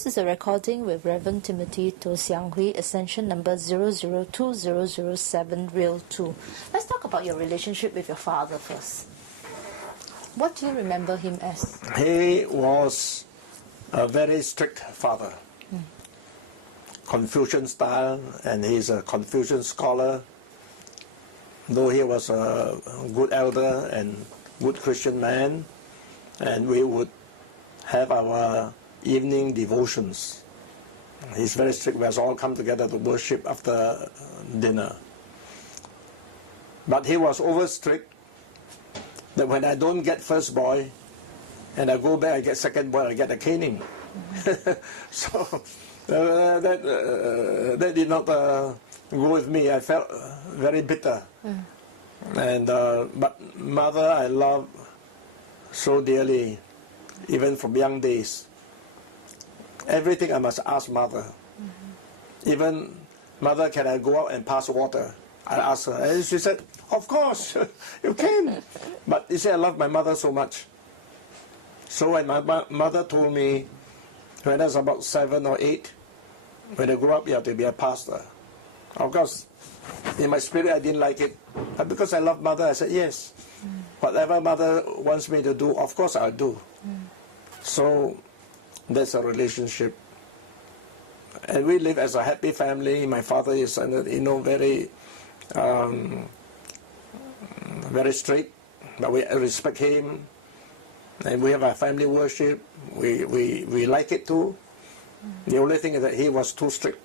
This is a recording with Rev Timothy Tow, Ascension number 002007, Real 2. Let's talk about your relationship with your father first. What do you remember him as? He was a very strict father. Confucian style, and he's a Confucian scholar. Though he was a good elder and good Christian man, and we would have our evening devotions. He's very strict. We all come together to worship after dinner. But he was over strict that when I don't get first boy and I go back, I get second boy, I get a caning. So that did not go with me. I felt very bitter. And but mother I love so dearly, even from young days. Everything I must ask mother. Even, mother, can I go out and pass water? I asked her, and she said, of course, you can. But you see, I love my mother so much. So when my mother told me, when I was about 7 or 8, when I grew up, you have to be a pastor. Of course, in my spirit, I didn't like it. But because I love mother, I said, yes. Whatever mother wants me to do, of course I'll do. So that's a relationship. And we live as a happy family. My father is, very, very strict, but we respect him. And we have our family worship. We like it too. The only thing is that he was too strict.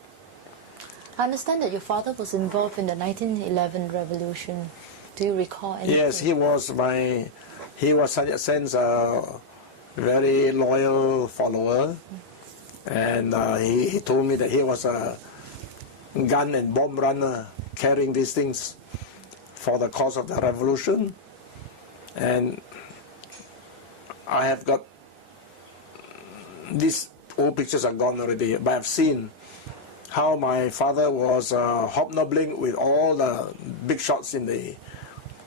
I understand that your father was involved in the 1911 revolution. Do you recall anything? Yes, he was in a sense a very loyal follower. And he told me that he was a gun and bomb runner carrying these things for the cause of the revolution. And I have got, these old pictures are gone already, but I've seen how my father was hobnobbling with all the big shots in the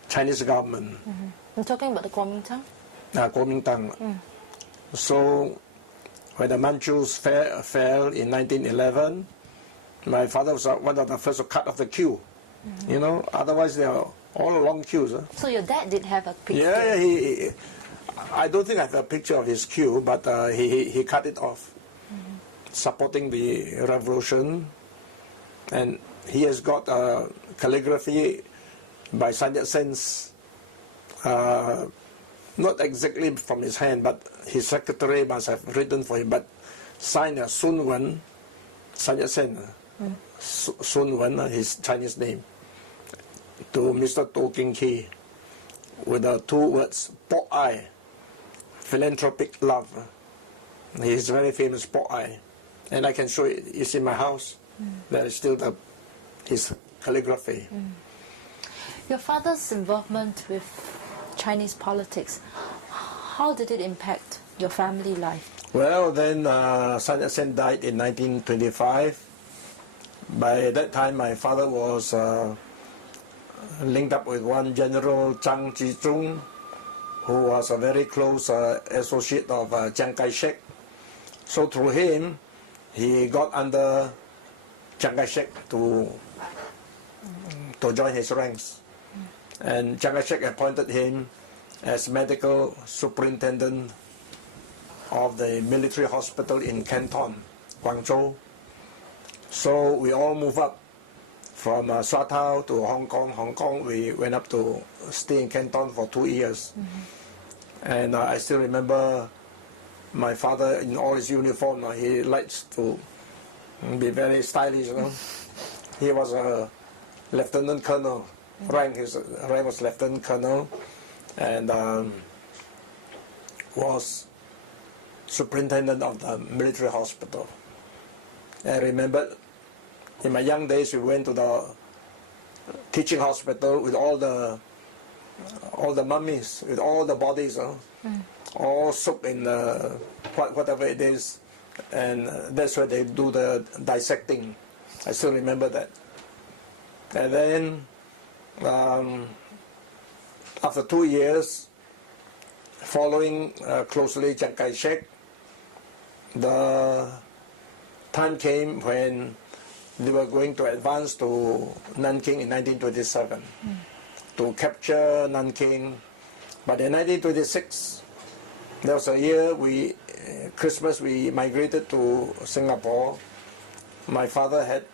Chinese government. You're talking about the Kuomintang? Kuomintang. So when the Manchus fell in 1911, my father was one of the first to cut off the queue. You know, otherwise they are all long queues. So your dad did have a picture? Yeah, I don't think I have a picture of his queue, but he cut it off, supporting the revolution. And he has got calligraphy by Sun Yat-sen's, not exactly from his hand, but his secretary must have written for him, but signed as Sun Wen, Sun Yat-sen, Sun Wen, his Chinese name, to Mr. Tow King Ki, with the 2 words, Po Ai, philanthropic love. He is very famous, Po Ai. And I can show it, it's in my house. There is still his calligraphy. Your father's involvement with Chinese politics, how did it impact your family life? Well, then Sun Yat-sen died in 1925. By that time, my father was linked up with one General Chiang Chi-chung, who was a very close associate of Chiang Kai-shek. So through him, he got under Chiang Kai-shek to join his ranks. And Chiang Kai-shek appointed him as medical superintendent of the military hospital in Canton, Guangzhou. So we all moved up from Swatow to Hong Kong. Hong Kong, we went up to stay in Canton for 2 years. And I still remember my father in all his uniform. He likes to be very stylish. You know? He was a lieutenant colonel. His rank was lieutenant colonel, and was superintendent of the military hospital. I remember in my young days we went to the teaching hospital with all the mummies, with all the bodies, all soaked in whatever it is, and that's where they do the dissecting. I still remember that. And then after 2 years, following closely Chiang Kai-shek, the time came when they were going to advance to Nanking in 1927 to capture Nanking. But in 1926, there was a year Christmas we migrated to Singapore. My father had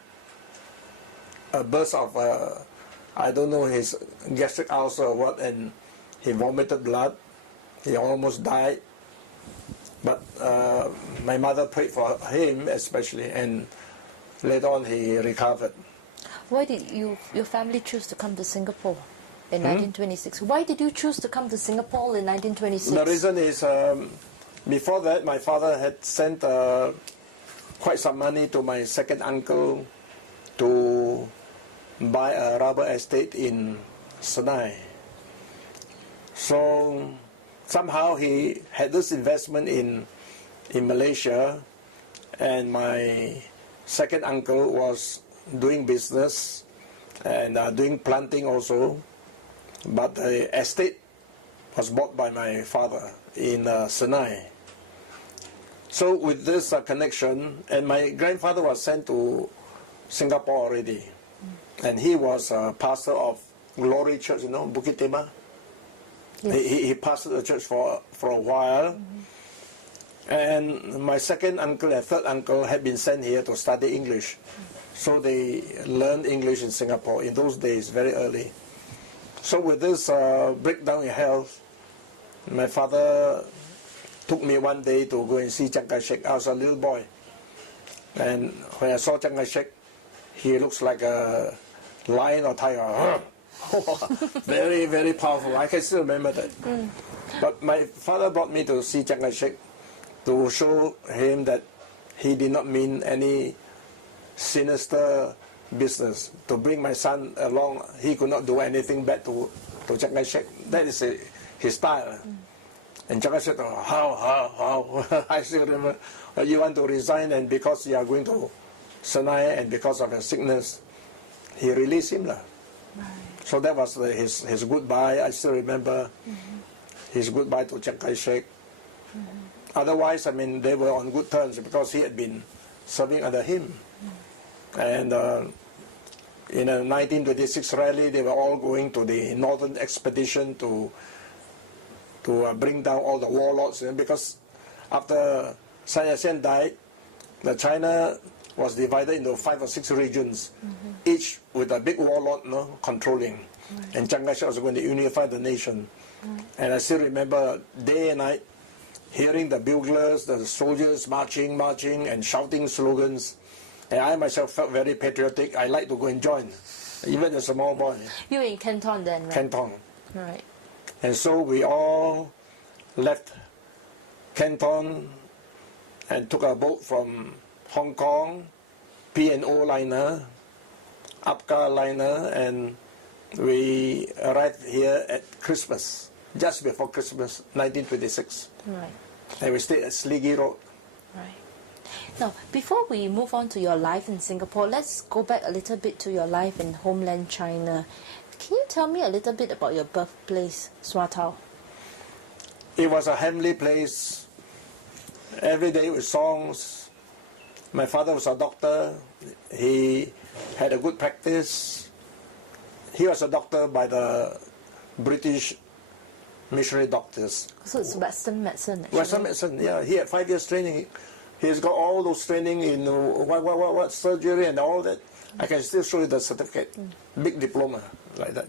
a burst of, I don't know, his gastric ulcer or what, and he vomited blood. He almost died. But my mother prayed for him especially, and later on he recovered. Why did your family choose to come to Singapore in 1926? Why did you choose to come to Singapore in 1926? The reason is, before that, my father had sent quite some money to my second uncle to buy a rubber estate in Senai. So somehow he had this investment in Malaysia, and my second uncle was doing business and doing planting also, but the estate was bought by my father in Senai. So with this connection, and my grandfather was sent to Singapore already, and he was a pastor of Glory Church, Bukit Timah. Yes. He pastored the church for a while, and my second uncle and third uncle had been sent here to study English. So they learned English in Singapore in those days, very early. So with this breakdown in health, my father took me one day to go and see Chiang Kai-shek. I was a little boy, and when I saw Chiang Kai-shek, he looks like a lion or tiger. Very, very powerful. I can still remember that. But my father brought me to see Chiang Kai-shek to show him that he did not mean any sinister business. To bring my son along, he could not do anything bad to Chiang Kai-shek. That is his style. And Chiang Kai-shek, how? I still remember, you want to resign, and because you are going to Senai and because of his sickness, he released him. Right. So that was his goodbye. I still remember his goodbye to Chiang Kai-shek. Otherwise, they were on good terms because he had been serving under him. And in a 1926 rally, they were all going to the northern expedition to bring down all the warlords. Because after Sun Yat-sen died, China was divided into 5 or 6 regions, each with a big warlord controlling. And Chiang Kai-shek was going to unify the nation. And I still remember day and night hearing the buglers, the soldiers marching and shouting slogans. And I myself felt very patriotic. I liked to go and join, even as a small boy. You were in Canton then, right? Canton. Right. And so we all left Canton and took a boat from Hong Kong, P&O liner, APCA liner, and we arrived here at Christmas, just before Christmas, 1926. Right. And we stayed at Sliggy Road. Right. Now, before we move on to your life in Singapore, let's go back a little bit to your life in homeland China. Can you tell me a little bit about your birthplace, Swatow? It was a homely place, every day with songs. My father was a doctor. He had a good practice. He was a doctor by the British missionary doctors. So it's Western medicine, actually. Western medicine, yeah. He had 5 years training. He's got all those training in what surgery and all that. I can still show you the certificate, big diploma like that.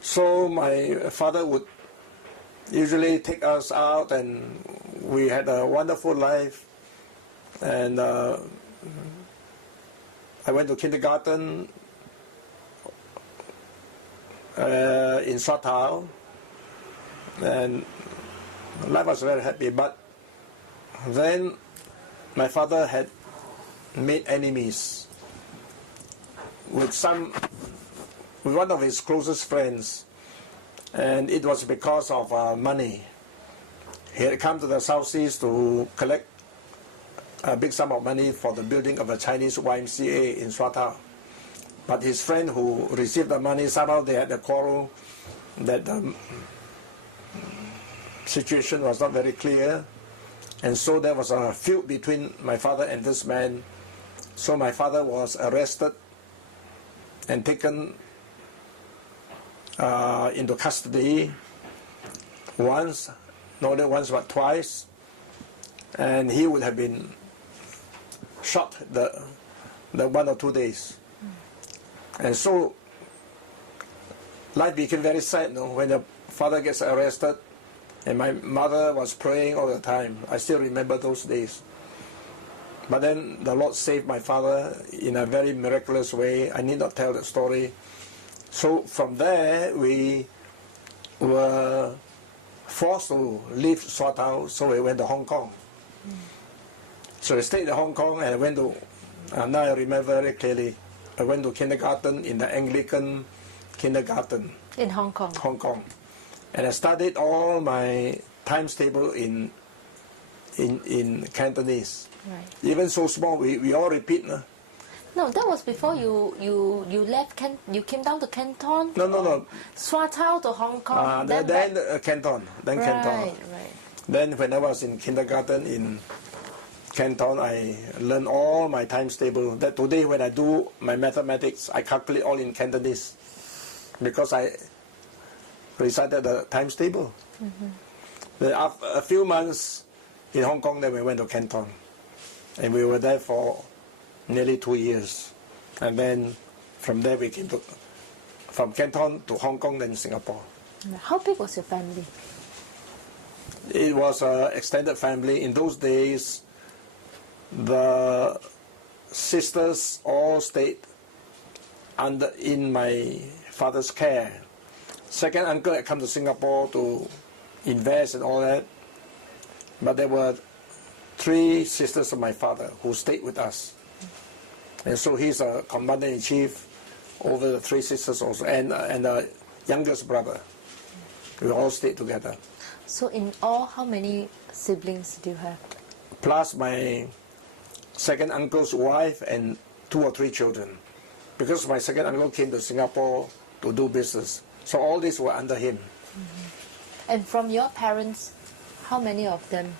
So my father would usually take us out, and we had a wonderful life. And I went to kindergarten in Swatow, and life was very happy. But then my father had made enemies with one of his closest friends, and it was because of money. He had come to the South Seas to collect a big sum of money for the building of a Chinese YMCA in Swatow. But his friend who received the money, somehow they had a quarrel that the situation was not very clear. And so there was a feud between my father and this man. So my father was arrested and taken into custody once, not once but twice, and he would have been shot the 1 or 2 days. And so life became very sad, when the father gets arrested, and my mother was praying all the time. I still remember those days. But then the Lord saved my father in a very miraculous way. I need not tell the story. So from there, we were forced to leave Swatow, so we went to Hong Kong. So I stayed in Hong Kong, and I went to, now I remember very clearly, I went to kindergarten in the Anglican kindergarten. In Hong Kong? Hong Kong. And I studied all my times table in Cantonese. Right. Even so small, we all repeat. No, that was before you left. You came down to Canton. No. Swatow to Hong Kong. Then Canton. Then Canton. Right. Then when I was in kindergarten in Canton, I learned all my times table. That today when I do my mathematics, I calculate all in Cantonese because I recited the times table. Then after a few months in Hong Kong, then we went to Canton, and we were there for nearly 2 years. And then from there we came from Canton to Hong Kong, then Singapore. How big was your family? It was an extended family. In those days, the sisters all stayed in my father's care. Second uncle had come to Singapore to invest and all that. But there were 3 sisters of my father who stayed with us. And so he's a commander-in-chief over the 3 sisters also, and the youngest brother. We all stayed together. So in all, how many siblings do you have? Plus my second uncle's wife and 2 or 3 children. Because my second uncle came to Singapore to do business. So all these were under him. And from your parents, how many of them?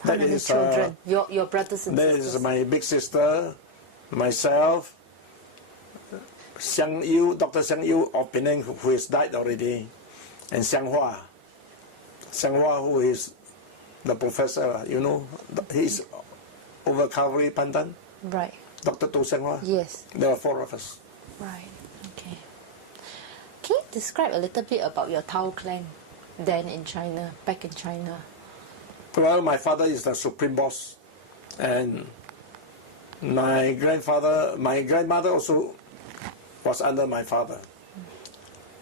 How many children? Your brothers and sisters? There is my big sister, myself, Xiang Yu, Dr. Xiang Yu of Penang, who has died already, and Xiang Hua. Xiang Hua, who is the professor, he's over Calvary Pandan. Right. Dr. Tow Xiang Hua. Yes. There are 4 of us. Right. Okay. Can you describe a little bit about your Tow clan then in China, back in China? Well, my father is the supreme boss, and my grandmother also was under my father.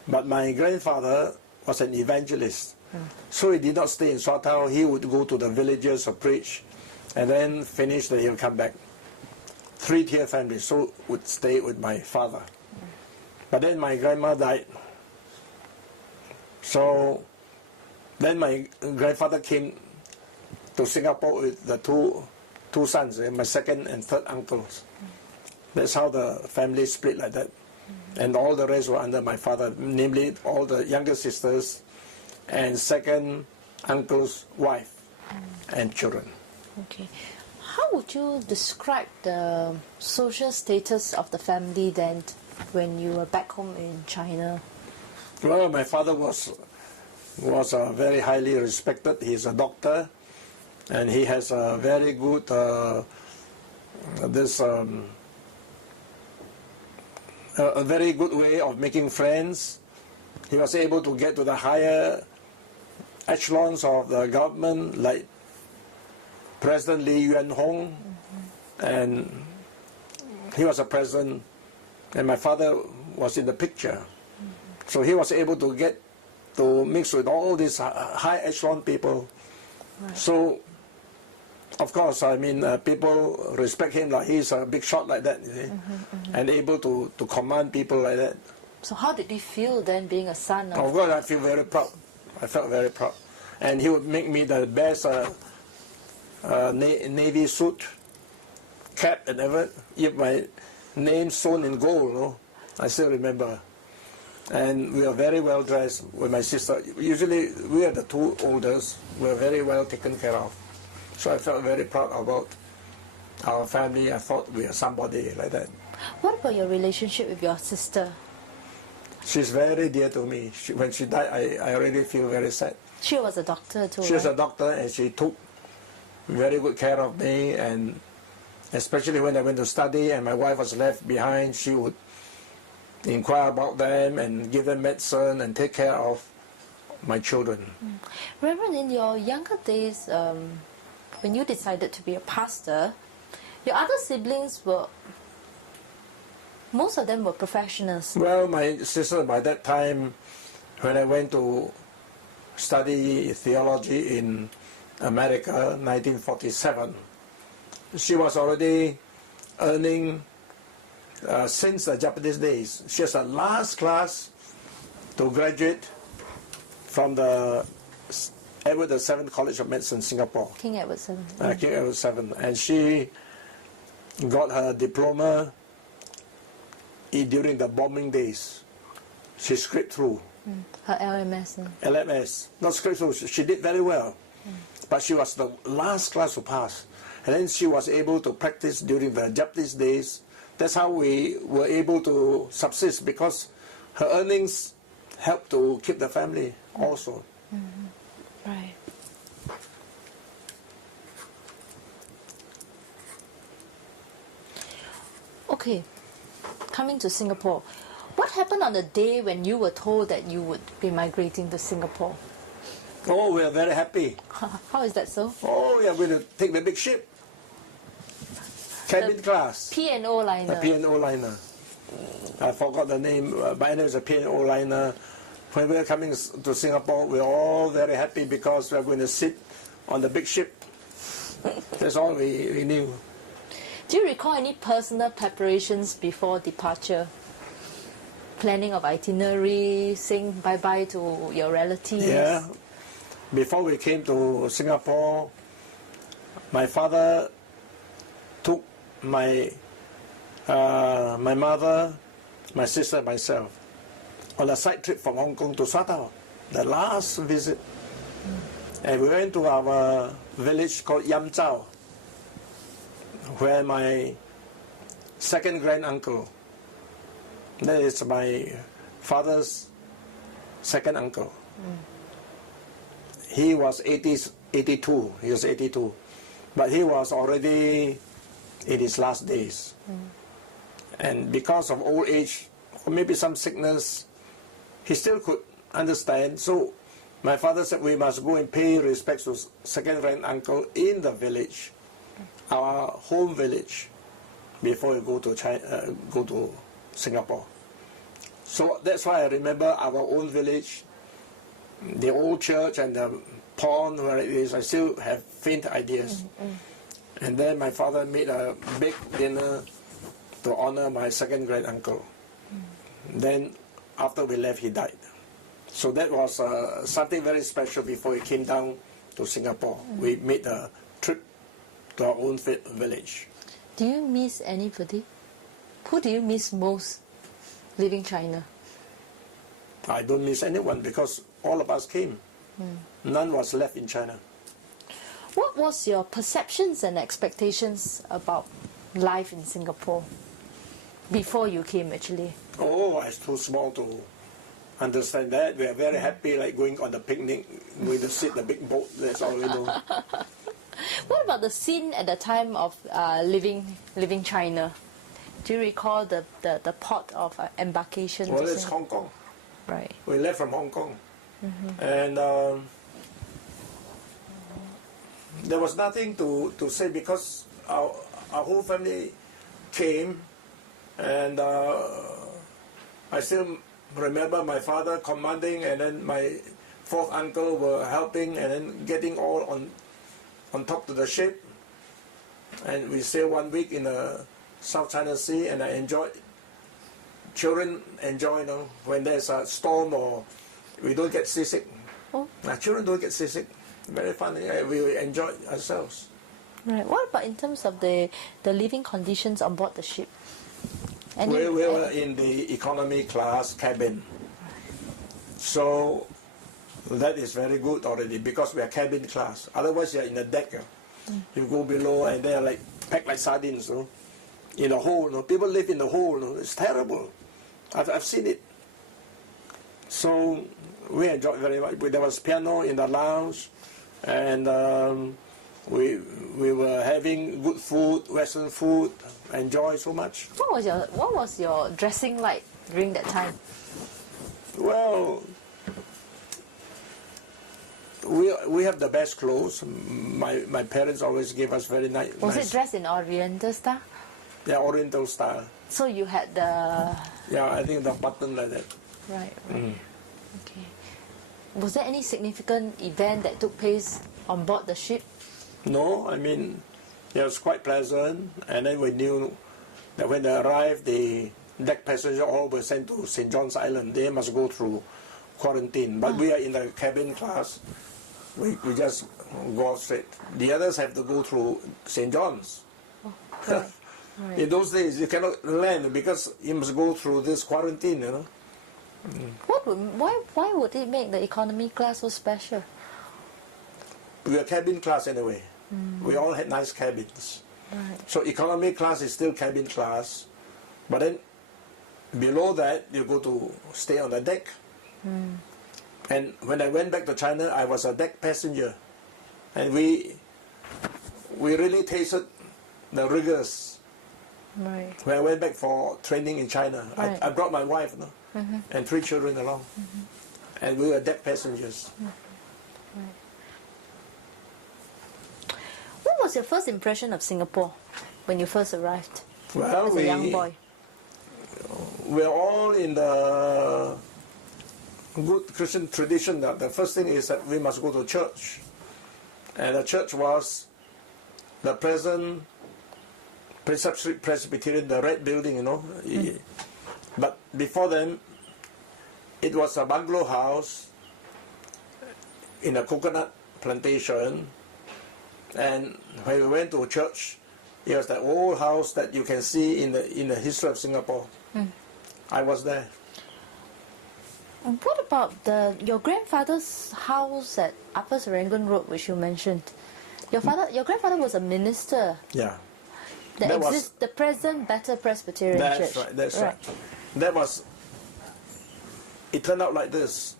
But my grandfather was an evangelist, so he did not stay in Swatow. He would go to the villages or preach, and then finish, then he'll come back. 3-tier family, so would stay with my father. But then my grandma died. So then my grandfather came to Singapore with the two sons, my second and third uncles. That's how the family split like that. And all the rest were under my father, namely all the younger sisters and second uncle's wife and children. Okay. How would you describe the social status of the family then when you were back home in China? Well, my father was very highly respected. He's a doctor, and he has a very good a very good way of making friends. He was able to get to the higher echelons of the government, like President Lee Yuan Hong, and he was a president, and my father was in the picture. So he was able to get to mix with all these high echelon people. Right. So, of course, people respect him like he's a big shot like that, you see? And able to command people like that. So how did you feel then being a son of... Of course, I feel very proud. I felt very proud. And he would make me the best navy suit, cap and everything. If my name sewn in gold, I still remember. And we are very well dressed with my sister. Usually we are the two oldest. We are very well taken care of. So I felt very proud about our family. I thought we are somebody like that. What about your relationship with your sister? She's very dear to me. When she died, I really feel very sad. She was a doctor too, She was right? a doctor and she took very good care of me, and especially when I went to study and my wife was left behind, she would inquire about them and give them medicine and take care of my children. Reverend, in your younger days, when you decided to be a pastor, your other siblings most of them were professionals. Well, my sister by that time, when I went to study theology in America, 1947, she was already earning since the Japanese days. She was the last class to graduate from the Edward VII College of Medicine, Singapore. King Edward VII. King Edward VII. And she got her diploma during the bombing days. She scraped through. Her LMS. LMS. Not scraped through. She did very well. But she was the last class to pass. And then she was able to practice during the Japanese days. That's how we were able to subsist, because her earnings helped to keep the family also. Right. Okay, coming to Singapore. What happened on the day when you were told that you would be migrating to Singapore? Oh, we are very happy. How is that so? Oh, we are going to take the big ship. Cabin class. P&O liner. The P&O liner. I forgot the name, but anyway, it's a P&O liner. When we were coming to Singapore, we were all very happy because we are going to sit on the big ship. That's all we knew. Do you recall any personal preparations before departure? Planning of itinerary, saying bye-bye to your relatives? Yeah. Before we came to Singapore, my father took my mother, my sister, and myself on a side trip from Hong Kong to Satao, the last visit. And we went to our village called Yam Zhao, where my second grand-uncle, that is my father's second uncle. He was 82, he was 82, but he was already in his last days. And because of old age, or maybe some sickness, he still could understand. So my father said we must go and pay respects to second grand-uncle in the village, our home village, before we go to China, go to Singapore. So that's why I remember our own village, the old church and the pond where it is. I still have faint ideas. And then my father made a big dinner to honor my second grand-uncle. Then after we left, he died. So that was something very special before he came down to Singapore. We made a trip to our own village. Do you miss anybody? Who do you miss most leaving China? I don't miss anyone because all of us came. None was left in China. What was your perceptions and expectations about life in Singapore before you came, actually? Oh, I was too small to understand that. We are very happy, like going on the picnic, going to sit in the big boat. That's all we know. What about the scene at the time of leaving China? Do you recall the port of embarkation? Well, it's Hong Kong. Right. We left from Hong Kong. And there was nothing to say because our whole family came, and I still remember my father commanding, and then my fourth uncle were helping, and then getting all on top of the ship. And we stayed 1 week in the South China Sea, and I enjoyed. Children enjoy, when there's a storm or we don't get seasick. Oh. Children don't get seasick. Very funny. We enjoy ourselves. Right. What about in terms of the living conditions on board the ship? We were in the economy class cabin. So that is very good already because we are cabin class. Otherwise, you are in the deck. You go below and they are like packed like sardines, in a hole. People live in the hole. It's terrible. I've seen it. So we enjoyed very much. There was piano in the lounge, and we were having good food, Western food. Enjoyed so much. What was your dressing like during that time? Well, we have the best clothes. My parents always gave us very nice. Was it dressed in Oriental style? Yeah, Oriental style. So you had the... Yeah, I think the button like that. Right. Okay. Was there any significant event that took place on board the ship? No, I mean, it was quite pleasant. And then we knew that when they arrived, the deck passengers all were sent to St. John's Island. They must go through quarantine. But we are in the cabin class. We just go straight. The others have to go through St. John's. Oh, right. Right. In those days, you cannot land because you must go through this quarantine, Why would it make the economy class so special? We are cabin class anyway. We all had nice cabins. Right. So economy class is still cabin class. But then below that, you go to stay on the deck. And when I went back to China, I was a deck passenger. And we really tasted the rigors. Right. When I went back for training in China, Right. I brought my wife and 3 children along. And we were deck passengers. Right. What was your first impression of Singapore when you first arrived Well, as a young boy? We're all in the good Christian tradition that the first thing is that we must go to church. And the church was the present Presbyterian, the red building, But before them, it was a bungalow house in a coconut plantation. And when we went to church, it was that old house that you can see in the history of Singapore. I was there. What about your grandfather's house at Upper Serangoon Road, which you mentioned? Your grandfather was a minister. Yeah. The present Better Presbyterian Church. That's right. It turned out like this.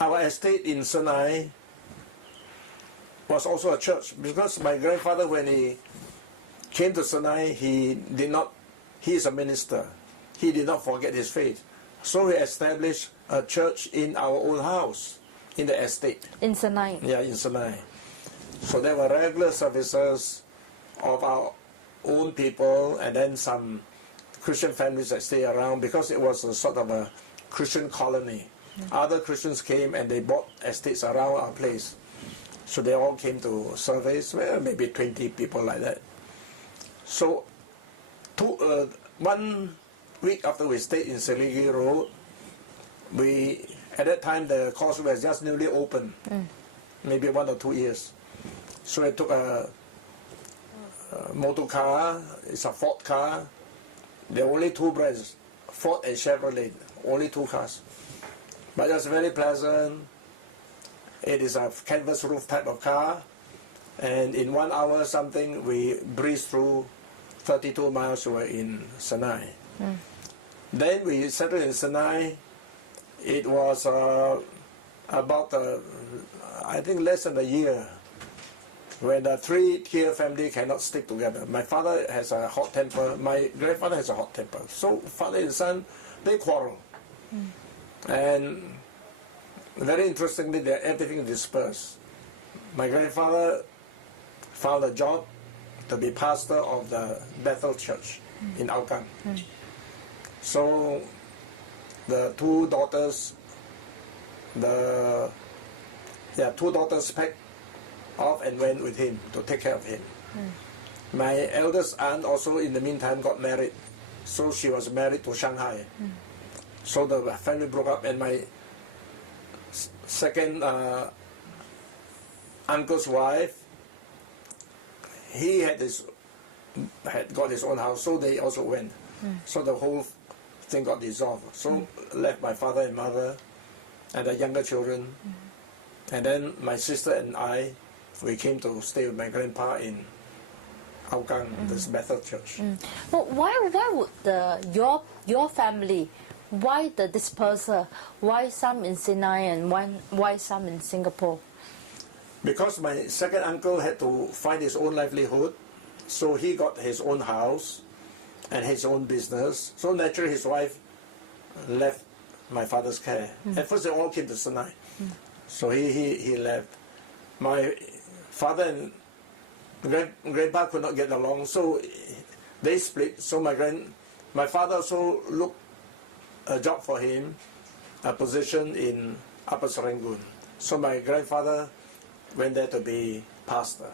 Our estate in Senai was also a church because my grandfather, when he came to Senai, he is a minister. He did not forget his faith. So he established a church in our own house, in the estate. In Senai? Yeah, in Senai. So there were regular services of our own people and then some Christian families that stay around because it was a sort of a Christian colony. Other Christians came and they bought estates around our place. So they all came to service, well, maybe 20 people like that. So 1 week after we stayed in Seligi Road, at that time the causeway was just newly opened, maybe 1 or 2 years. So I took a motor car, it's a Ford car. There are only 2 brands, Ford and Chevrolet, only 2 cars. But it was very pleasant. It is a canvas roof type of car. And in 1 hour something, we breezed through 32 miles. We were in Senai. Then we settled in Senai. It was about, I think, less than a year when the 3-tier family cannot stick together. My father has a hot temper. My grandfather has a hot temper. So father and son, they quarrel. And very interestingly, everything dispersed. My grandfather found a job to be pastor of the Bethel Church in Aokang. So the 2 daughters, 2 daughters packed off and went with him to take care of him. My eldest aunt also in the meantime got married. So she was married to Shanghai. So the family broke up and my second uncle's wife, he had got his own house, so they also went. So the whole thing got dissolved. So left my father and mother and the younger children. And then my sister and I, we came to stay with my grandpa in Hougang, this Bethel Church. Well, why would your family, why the dispersal? Why some in Sinai and why some in Singapore? Because my second uncle had to find his own livelihood, so he got his own house and his own business. So naturally his wife left my father's care. At first they all came to Sinai. So he left. My father and grandpa could not get along, so they split. So my father also looked a job for him, a position in Upper Serangoon. So my grandfather went there to be pastor.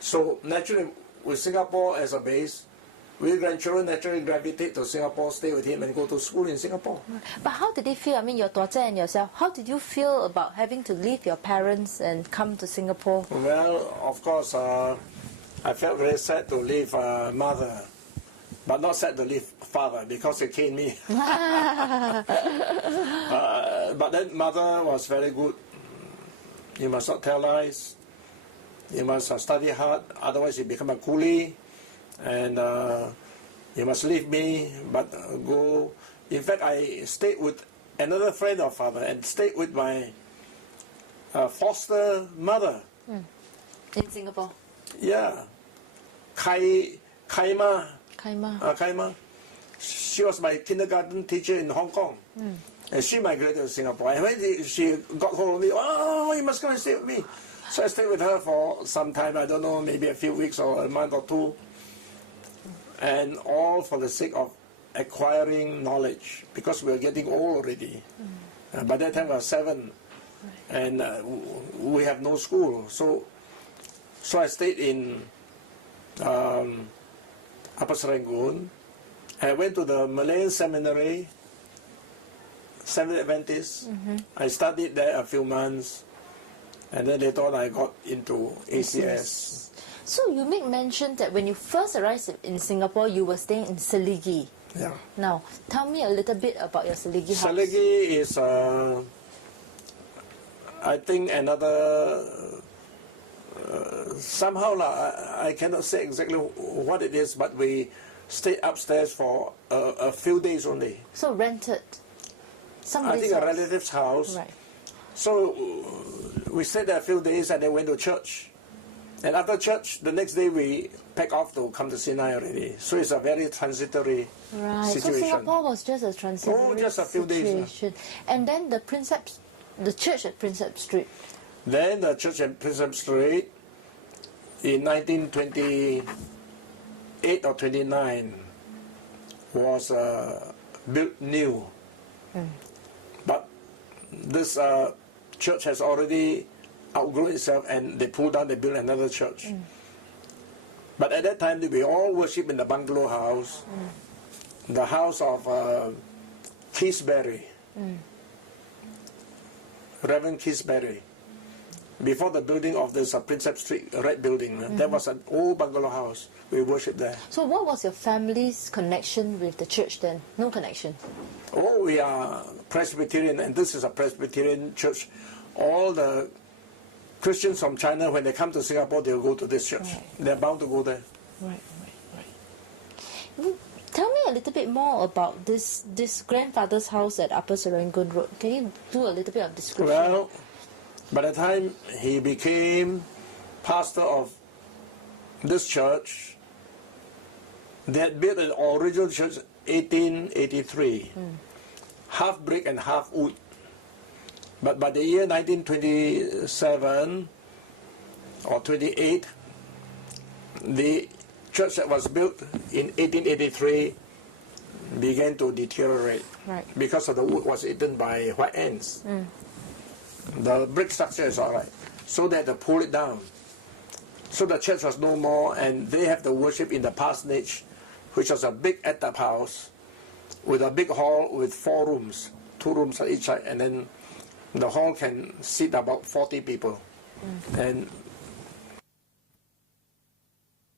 So naturally, with Singapore as a base, we grandchildren naturally gravitate to Singapore, stay with him and go to school in Singapore. But how did it feel? I mean, your daughter and yourself, how did you feel about having to leave your parents and come to Singapore? Well, of course, I felt very sad to leave mother, but not sad to leave father because he caned me. But then mother was very good. You must not tell lies. You must study hard, otherwise you become a coolie. And you must leave me, but go. In fact, I stayed with another friend of father and stayed with my foster mother. In Singapore? Yeah. Kaima. Kaima. She was my kindergarten teacher in Hong Kong. And she migrated to Singapore. And when she got hold of me, oh, you must come and stay with me. So I stayed with her for some time, I don't know, maybe a few weeks or a month or two. And all for the sake of acquiring knowledge, because we were getting old already. By that time we were 7, and we have no school. So I stayed in Upper Serangoon. I went to the Malayan Seminary, Seventh Adventist. I studied there a few months, and then later on I got into ACS. So you make mention that when you first arrived in Singapore, you were staying in Seligi. Yeah. Now, tell me a little bit about your Seligi house. Seligi is, I think, another, somehow, I cannot say exactly what it is, but we stayed upstairs for a few days only. So rented? Somebody's I think house. a relative's house. Right. So we stayed there a few days and then went to church. And after church, the next day we packed off to come to Sinai already. So it's a very transitory situation. So Singapore was just a transitory just a few days. And then the church at Prinsep Street. Then the church at Prinsep Street in 1928 or 29 was built new. But this church has already outgrown itself, and they pulled down, they built another church. But at that time, we all worship in the bungalow house, the house of Keysbury, Reverend Keysbury. Before the building of this Prinsep Street Red Building, there was an old bungalow house. We worshipped there. So what was your family's connection with the church then? No connection? Oh, we are Presbyterian, and this is a Presbyterian church. All the Christians from China, when they come to Singapore, they'll go to this church. Right. They're bound to go there. Right. Tell me a little bit more about this grandfather's house at Upper Serangoon Road. Can you do a little bit of description? Well, by the time he became pastor of this church, they had built an original church in 1883, half brick and half wood. But by the year 1927 or 28, the church that was built in 1883 began to deteriorate. Right. Because of the wood was eaten by white ants. The brick structure is all right. So they had to pull it down. So the church was no more, and they have the worship in the parsonage, which was a big atap house with a big hall with 4 rooms, 2 rooms on each side, and then the hall can seat about 40 people. And